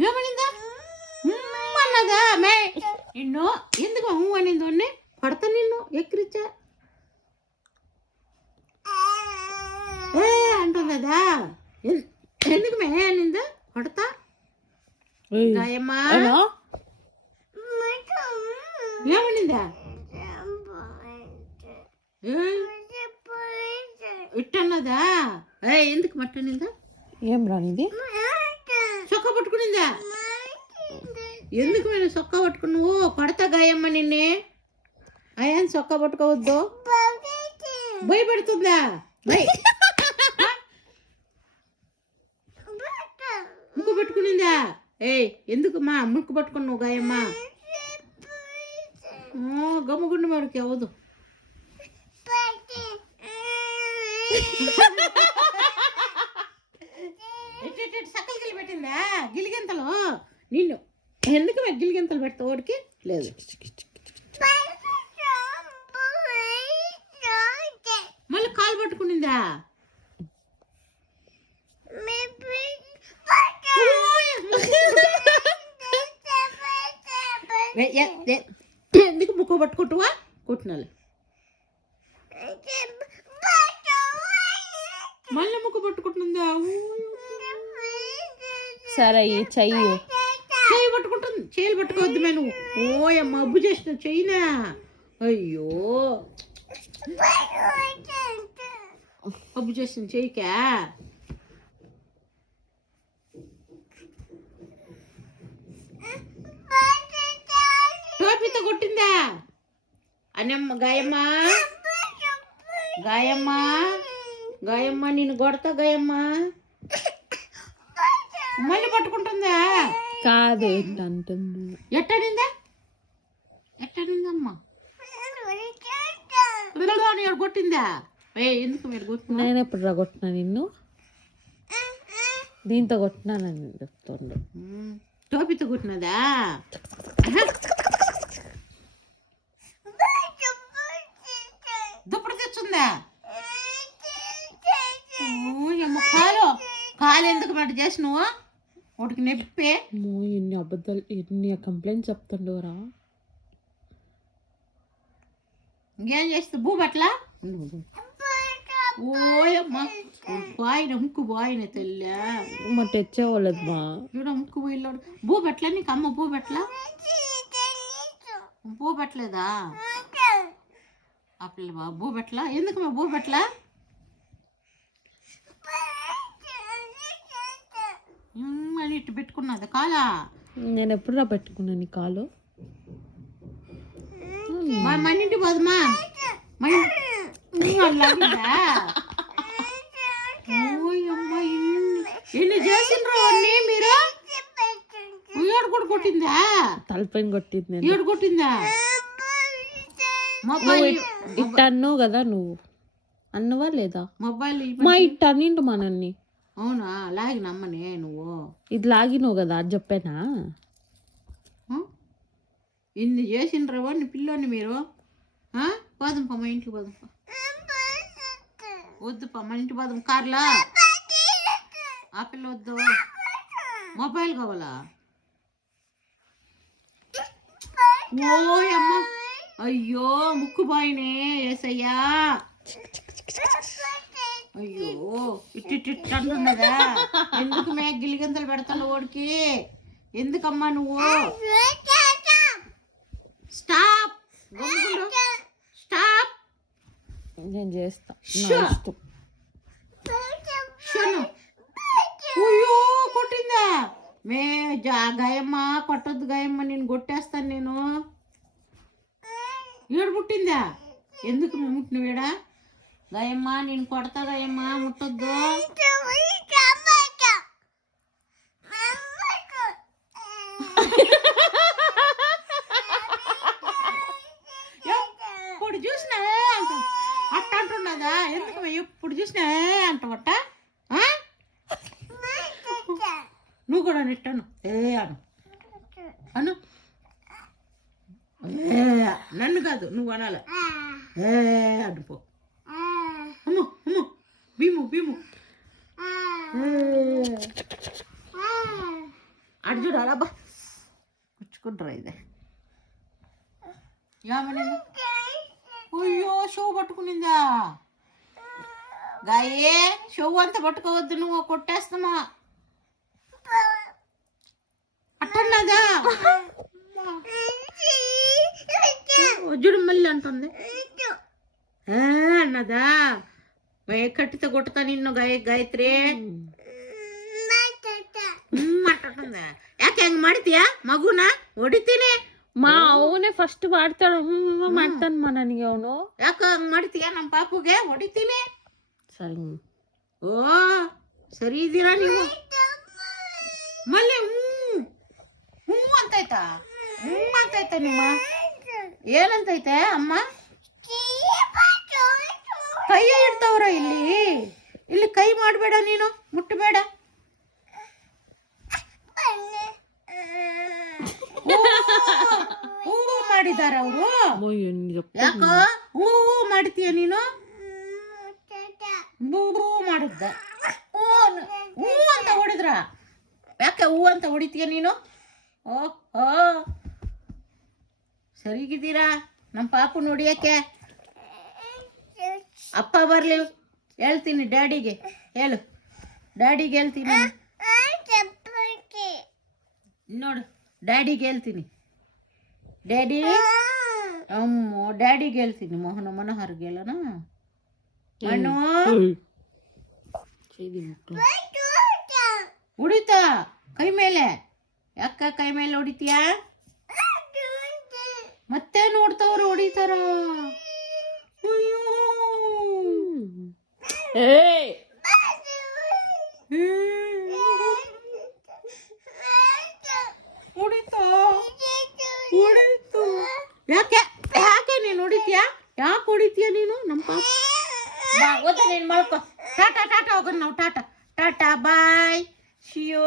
ఏమనిందా అన్నదా మే నిన్ను ఎందుకు అనిందో పడతా నిన్ను ఎక్కిరిచ్చా అంటుందా ఎందుకు మే అనిందా పడతా గాయమ్మా ఏమనిందా ఇట్టన్నదా ఎందుకు మట్టనిందా ఏం రానిది చొక్క పట్టుకునిందా ఎందుకు నేను చొక్క పట్టుకున్నావు కొడతా గాయమ్మ నిన్నే అయ్యాన్ని చొక్క పట్టుకోవద్దు భయపడుతుందా ముక్కు పట్టుకునిందా ఎందుకు మా ముక్కు పట్టుకున్నావు గాయమ్మ గమ్ముగుండు వాడికి అవదు సక్కలు గిల్లి పెట్టిందా గిలిగింతలు నిన్ను ఎందుకు మరి గిలిగింతలు పెడతా వాడికి లేదు మళ్ళీ కాలు పట్టుకునిందా ఎందుకు ముక్కు పట్టుకుంటావా కొట్టినాలి మళ్ళీ ముక్కు పట్టుకుంటుందా సరే ఈ చెయ్యి పట్టుకుంటుంది చెయ్యి పట్టుకోవద్దు మేము ఓయమ్మ అబ్బు చేసిన చెయ్యినా అయ్యో అబ్బు చేసిన చెయ్యికా టోపీతో కొట్టిందా అనమ్మ గాయమ్మా గాయమ్మా గాయమ్మ నేను కొడతా గాయమ్మా మళ్ళీ పట్టుకుంటుందా కాదు అంటుంది ఎట్టనిందా ఎట్టనిందమ్మా కొట్టిందా ఎందుకు మీరు కొట్టిన నేను ఎప్పుడు కొట్టినా నిన్ను దీంతో కొట్టినానని చెప్తుండు టోపీతో కొట్టినదా దుప్పటి తెచ్చుందా కాలు ఎందుకు మాట చేసినావు వాటికి నొప్పి ఎన్ని అబద్ధాలు ఎన్ని కంప్లైంట్ చెప్తుండవరా ఇంకేం చేస్తే భూబట్లా ఓయమ్మా బాయిన ముక్కు బాయిన తెల్ల మా తెచ్చేవాళ్ళది మా చూడ ముక్కు పోయిల్లోడు భూబట్ల నీకు అమ్మ భూబట్ల భూబట్లేదా ఆ పిల్ల భూబట్ల ఎందుకు మా భూబట్ల అని ఇట్టు పెట్టుకున్నది కాలా నేను ఎప్పుడు పెట్టుకున్నాను నీ కాలు మన ఇంటి పోదమ్మా ఎన్ని చేసిండ్రు అన్నీ మీరు ఏడు కూడా కొట్టిందా తలపైన కొట్టింది ఏడు కొట్టిందా ఇట్ట అన్నావు కదా నువ్వు అన్నవా లేదా మొబైల్ మా ఇట్ట అన్నింటు మనల్ని అవునా లాగి నమ్మనే నువ్వు ఇది లాగినవు కదా అది చెప్పానా ఇన్ని చేసిండ్రు వాడిని పిల్లోని మీరు పోదాం మా ఇంటికి పోదాం వద్దు మా ఇంటికి పోదాం కార్లా ఆ పిల్ల వద్దు మొబైల్ కావాలా ఓయమ్మ అయ్యో ముక్కు బాయినే ఏసయ్యా అయ్యో ఇట్టిట్టు అంటున్నదా ఎందుకు మే గిలిగింతలు పెడతాను ఓడికి ఎందుకమ్మా నువ్వు స్టాప్ స్టాప్ నేను చేస్తా అయ్యో కొట్టిందా మే గాయమ్మ కొట్టొద్దు గాయమ్మ నేను కొట్టేస్తాను నేను ఏడు పుట్టిందా ఎందుకు ముట్టిన వీడా గాయమ్మ నేను కొడతా గాయమ్మ ముట్టొద్దు ఎప్పుడు చూసినా అంట అట్ట అంటున్నదా ఎందుకు ఎప్పుడు చూసినా అంటవట నువ్వు కూడా నెట్టాను అను అను నన్ను కాదు నువ్వు అనాల అడ్డుపో అమ్మో అమ్మో భీము భీము అటు చూడు అలా బా పుచ్చుకుంటారా ఇది ఏమనిందా అయ్యో షో పట్టుకునిందా గాయే షో అంతా పట్టుకోవద్దు నువ్వు కొట్టేస్తామా అట్టన్నదా జుడు మళ్ళీ అంటుంది అన్నదా కట్టితో కొట్టుతా నిన్ను గాయత్రి ಅಂಟದ ಯಾಕೆ ಹೆಂಗ್ ಮಾಡ್ತೀಯಾ ಮಗುನ ಹೊಡಿತೀನಿ ಮಾ ಅವನೇ ಫಸ್ಟ್ ಮಾಡ್ತಾನ ಮಾಡ್ತಾನಮ್ಮ ನನಗೆ ಅವನು ಯಾಕೆ ಹಂಗ್ ಮಾಡ್ತೀಯಾ ನಮ್ಮ ಪಾಪುಗೆ ಹೊಡಿತೀನಿ ಸರಿ ಓ ಸರಿ ಇದ್ದೀರಾ ನೀವು ಮಲ್ಲಿ ಹ್ಞೂ ಅಂತೈತಾ ನಿಮ್ಮ ಏನಂತೈತೆ ಅಮ್ಮ ಕೈ ಇಡ್ತಾವ್ರ ಇಲ್ಲಿ ಕೈ ಮಾಡಬೇಡ ನೀನು ಮುಟ್ಟಬೇಡ ಹೂವು ಮಾಡಿದಾರ ಅವರು ಯಾಕೋ ಹೂವು ಮಾಡ್ತೀಯ ನೀನು ಹೂ ಮಾಡಿದ್ದ ಹೂ ಅಂತ ಹೊಡಿದ್ರ ಯಾಕೆ ಹೂ ಅಂತ ಹೊಡಿತೀಯ ನೀನು ಓ ಸರಿಗಿದ್ದೀರಾ ನಮ್ಮ ಪಾಪು ನೋಡಿಯಕ್ಕೆ ಅಪ್ಪ ಬರ್ಲಿ ಹೇಳ್ತೀನಿ ಡ್ಯಾಡಿಗೆ ಹೇಳು ಡ್ಯಾಡಿಗೆ ಹೇಳ್ತೀನಿ ನೋಡು ಡ್ಯಾಡಿಗೆ ಹೇಳ್ತೀನಿ ಡ್ಯಾಡಿ ಡ್ಯಾಡಿಗೆ ಹೇಳ್ತೀನಿ ಮೋಹನ ಮನೋಹರ್ಗೆ ಹೇಳೋಣ ಮಣ್ಣು ಹೊಡಿತಾ ಕೈ ಮೇಲೆ ಯಾಕ ಕೈ ಮೇಲೆ ಹೊಡಿತೀಯಾ ಮತ್ತೆ ನೋಡ್ತವ್ರು ಹೊಡಿತಾರ ಅಯ್ಯೋ ಹೊಡಿತಾ ಹೊಡಿತು ಯಾಕೆ ಯಾಕೆ ನೀನು ಹೊಡಿತೀಯಾ ಯಾಕೆ ಹೊಡಿತೀಯ ನೀನು ನಮ್ಮ ಪಾಪ ಬಾ ನೀನು ಮಾಡ್ಕೊ ಟಾಟಾ ಹೋಗೋಣ ನಾವು ಟಾಟಾ ಬಾಯ್ ಶಿಯೋ